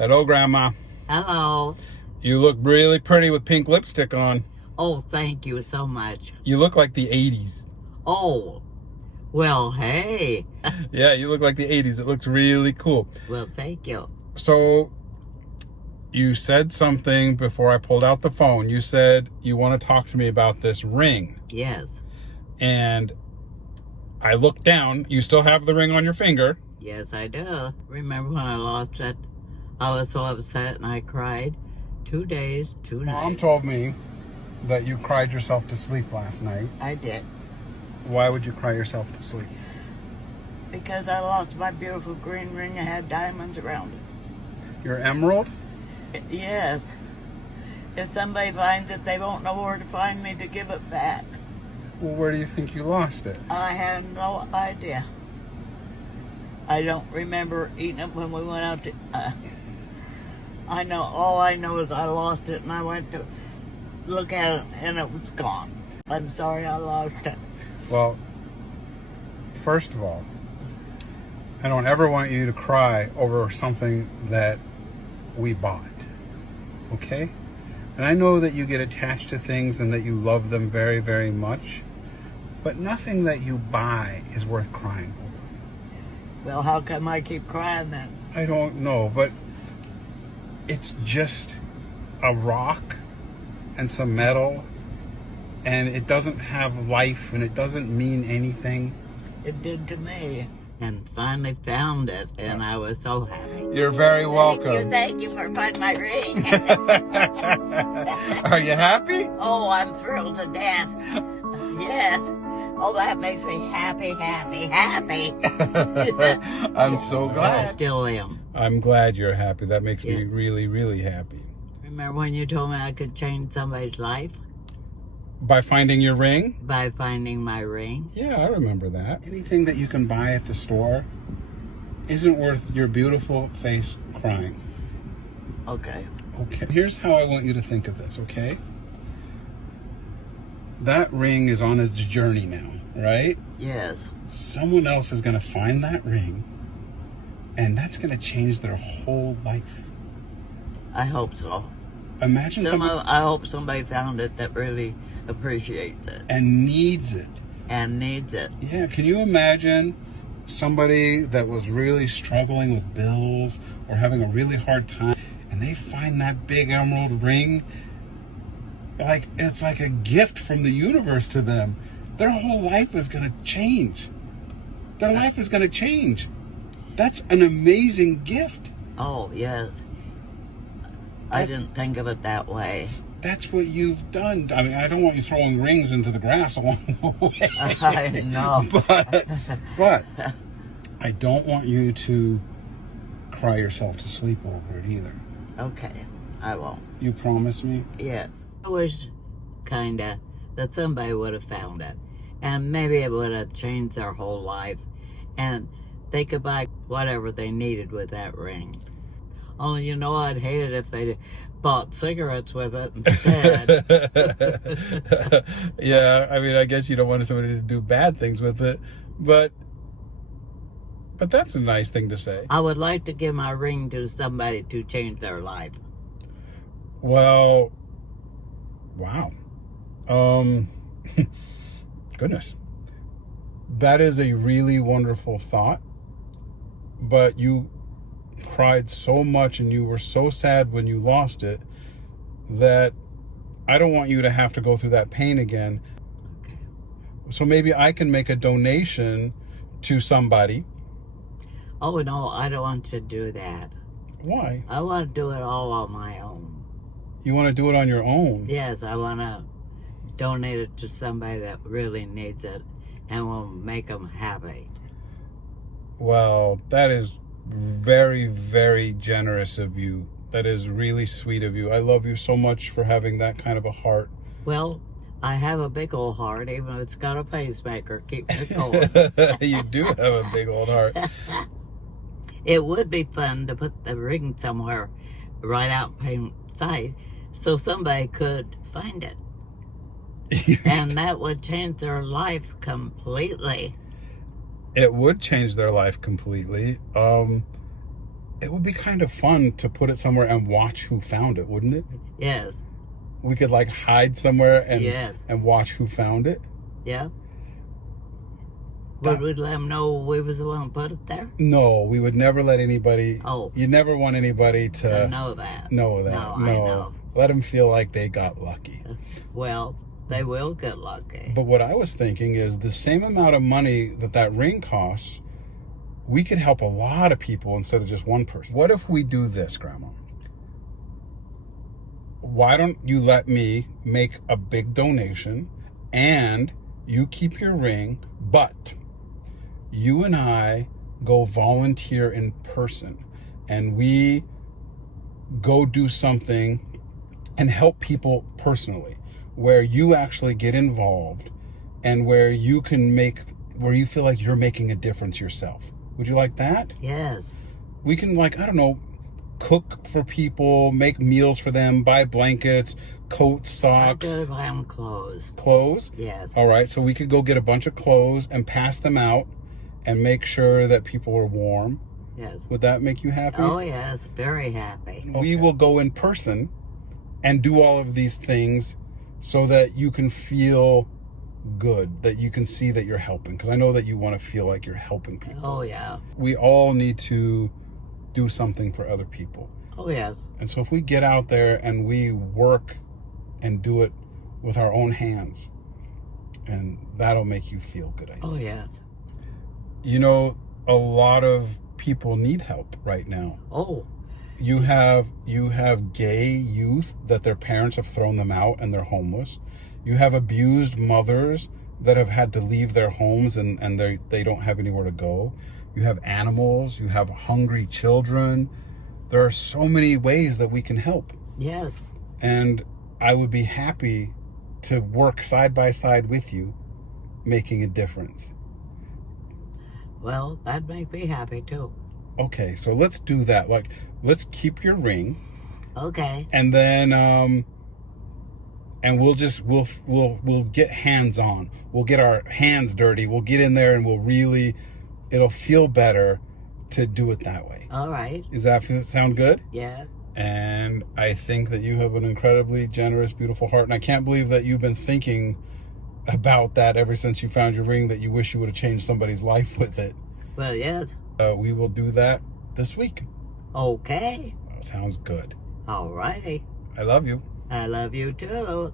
Hello, Grandma. Hello. You look really pretty with pink lipstick on. Oh, thank you so much. You look like the 80s. Oh, well, hey. Yeah, you look like the 80s. It looks really cool. Well, thank you. So, you said something before I pulled out the phone. You said you want to talk to me about this ring. Yes. And I looked down. You still have the ring on your finger. Yes, I do. Remember when I lost it? I was so upset and I cried 2 days, 2 nights. Mom told me that you cried yourself to sleep last night. I did. Why would you cry yourself to sleep? Because I lost my beautiful green ring that had diamonds around it. Your emerald? Yes. If somebody finds it, they won't know where to find me to give it back. Well, where do you think you lost it? I have no idea. I don't remember eating it when we went out to... all I know is I lost it and I went to look at it and it was gone. I'm sorry I lost it. Well, first of all, I don't ever want you to cry over something that we bought, okay? And I know that you get attached to things and that you love them very, very much, but nothing that you buy is worth crying over. Well, how come I keep crying then? I don't know, but it's just a rock and some metal, and it doesn't have life and it doesn't mean anything. It did to me. And finally found it, and I was so happy. You're very welcome. Thank you for finding my ring. Are you happy? Oh, I'm thrilled to death. Yes. Oh, that makes me happy. I'm so glad. I still am. I'm glad you're happy. That makes me Yes. really, really happy. Remember when you told me I could change somebody's life? By finding your ring? By finding my ring? Yeah, I remember that. Anything that you can buy at the store isn't worth your beautiful face crying. Okay. Okay. Here's how I want you to think of this, okay? That ring is on its journey now, right? Yes. Someone else is going to find that ring, and that's going to change their whole life. I hope so. Imagine I hope somebody found it that really appreciates it. and needs it. And needs it. Yeah, can you imagine somebody that was really struggling with bills or having a really hard time, and they find that big emerald ring? Like, it's like a gift from the universe to them. Their whole life is going to change. Their life is going to change. That's an amazing gift. Oh, yes. I didn't think of it that way. That's what you've done. I mean, I don't want you throwing rings into the grass along the way. I know. But I don't want you to cry yourself to sleep over it either. Okay, I won't. You promise me? Yes. I wish, kinda, that somebody would have found it. And maybe it would have changed their whole life. And they could buy whatever they needed with that ring. Only, you know, I'd hate it if they bought cigarettes with it instead. Yeah, I mean, I guess you don't want somebody to do bad things with it. But that's a nice thing to say. I would like to give my ring to somebody to change their life. Well, wow. Goodness. That is a really wonderful thought. But you cried so much and you were so sad when you lost it that I don't want you to have to go through that pain again. Okay. So maybe I can make a donation to somebody. Oh, no, I don't want to do that. Why? I want to do it all on my own. You want to do it on your own? Yes, I want to donate it to somebody that really needs it and will make them happy. Well, that is very, very generous of you. That is really sweet of you. I love you so much for having that kind of a heart. Well, I have a big old heart, even if it's got a pacemaker, keeping it going. You do have a big old heart. It would be fun to put the ring somewhere right out in plain sight so somebody could find it. And that would change their life completely. It would change their life completely. it would be kind of fun to put it somewhere and watch who found it, wouldn't it? Yes. We could like hide somewhere and Yes. and watch who found it. Yeah. Would we let them know we was the one who put it there? No, we would never let anybody. Oh. You never want anybody to know that. know that. No, I know. Let them feel like they got lucky. Well, they will get lucky. But what I was thinking is the same amount of money that ring costs, we could help a lot of people instead of just one person. What if we do this, Grandma? Why don't you let me make a big donation and you keep your ring, but you and I go volunteer in person and we go do something and help people personally, where you actually get involved and where you feel like you're making a difference yourself. Would you like that? Yes. We can, like, I don't know, cook for people, make meals for them, buy blankets, coats, socks. I could buy them clothes. Clothes? Yes. All right, so we could go get a bunch of clothes and pass them out and make sure that people are warm. Yes. Would that make you happy? Oh, yes. Very happy. We will go in person and do all of these things so that you can feel good, that you can see that you're helping. Because I know that you want to feel like you're helping people. Oh, yeah. We all need to do something for other people. Oh, yes. And so if we get out there and we work and do it with our own hands, and that'll make you feel good, I think. Oh, yes. You know, a lot of people need help right now. Oh. You have gay youth that their parents have thrown them out and they're homeless. You have abused mothers that have had to leave their homes and they don't have anywhere to go. You have animals. You have hungry children. There are so many ways that we can help. Yes. And I would be happy to work side by side with you, making a difference. Well, that'd make me happy, too. Okay, so let's do that. Like, let's keep your ring. Okay. And then and we'll get hands on. We'll get our hands dirty. We'll get in there and it'll feel better to do it that way. All right. Does that sound good? Yes. And I think that you have an incredibly generous, beautiful heart. And I can't believe that you've been thinking about that ever since you found your ring, that you wish you would have changed somebody's life with it. Well, yes. We will do that this week. Okay. Sounds good. All righty. I love you. I love you, too.